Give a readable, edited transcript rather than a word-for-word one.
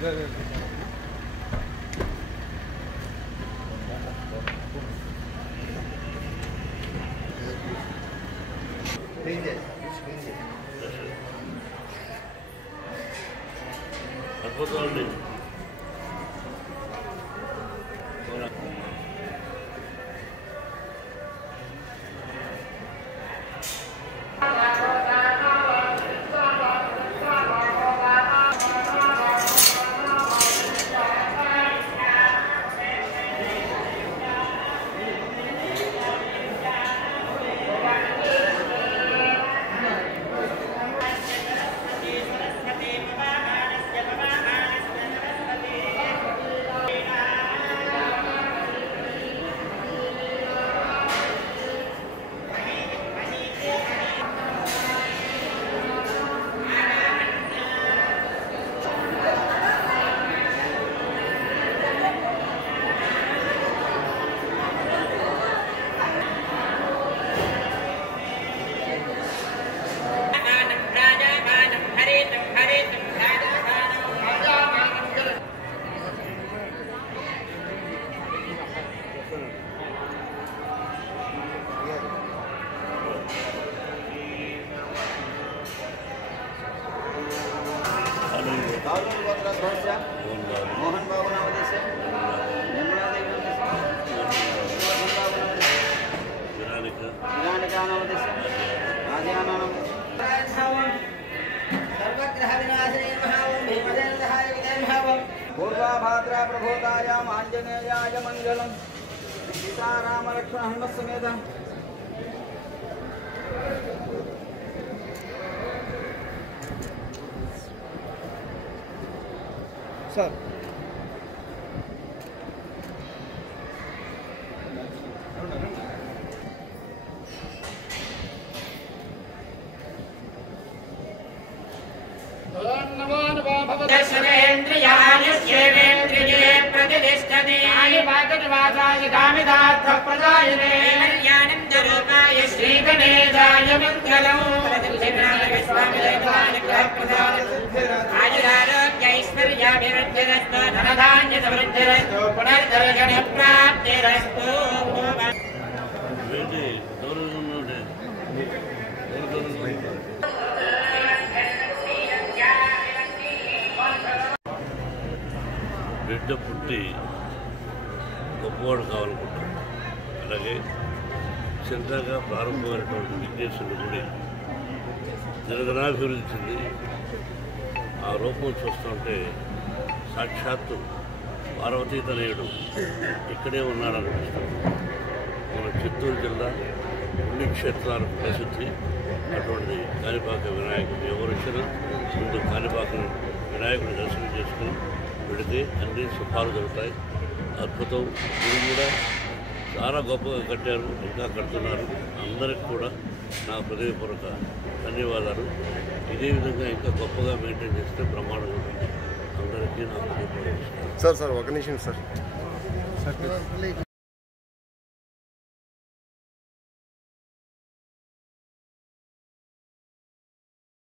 అద్భుతం. मोहन बाबू नामदेश विरानिका नामदेश आदियाना सर्वग्रह विनाशने महावं भीमसेनसहाय विदेमहावं पूर्वाभाद्रा प्रभोतायाम आंजनेयाय मंगलम सीताराम लक्ष्मण हनुमत समेत सर दर्शनेन्द्रियायस्येवेन्द्रिये प्रतिष्ठते आयुवागनिवासाय कामितार्थप्रदायिने कल्याणन्दरूपाय श्रीगणेशाय मङ्गलम् आयुरारोग्यैश्वर्याभिवृद्धिरस्तु धनधान्यसमृद्धिरस्तु पुनर्दर्शनप्राप्तिरस्तु బిడ్డ పుట్టి గొప్పవాడు కావాలనుకుంటాం. అలాగే చిన్నగా ప్రారంభమైనటువంటి విఘ్నేశ్వరుడు గుడి దినదినాభివృద్ధి చెంది ఆ రూపం చూస్తుంటే సాక్షాత్తు పార్వతీతనయుడు ఇక్కడే ఉన్నాడనిపిస్తుంది. మన చిత్తూరు జిల్లా పుణ్యక్షేత్రాలకు ప్రసిద్ధి అటువంటి కాణిపాక వినాయకుడు ఎవరు వచ్చినా ముందు కాణిపాక వినాయకుడి దర్శనం చేసుకుని పెడితే అన్ని శుభాలు జరుగుతాయి. అద్భుతం. ఇది కూడా చాలా గొప్పగా కట్టారు, ఇంకా కడుతున్నారు. అందరికి కూడా నా హృదయపూర్వక ధన్యవాదాలు. ఇదే విధంగా ఇంకా గొప్పగా మెయింటైన్ చేస్తే ప్రమాణం ఉంటుంది. అందరికీ నా హృదయపూర్వక సార్ ఒక నిమిషం సార్.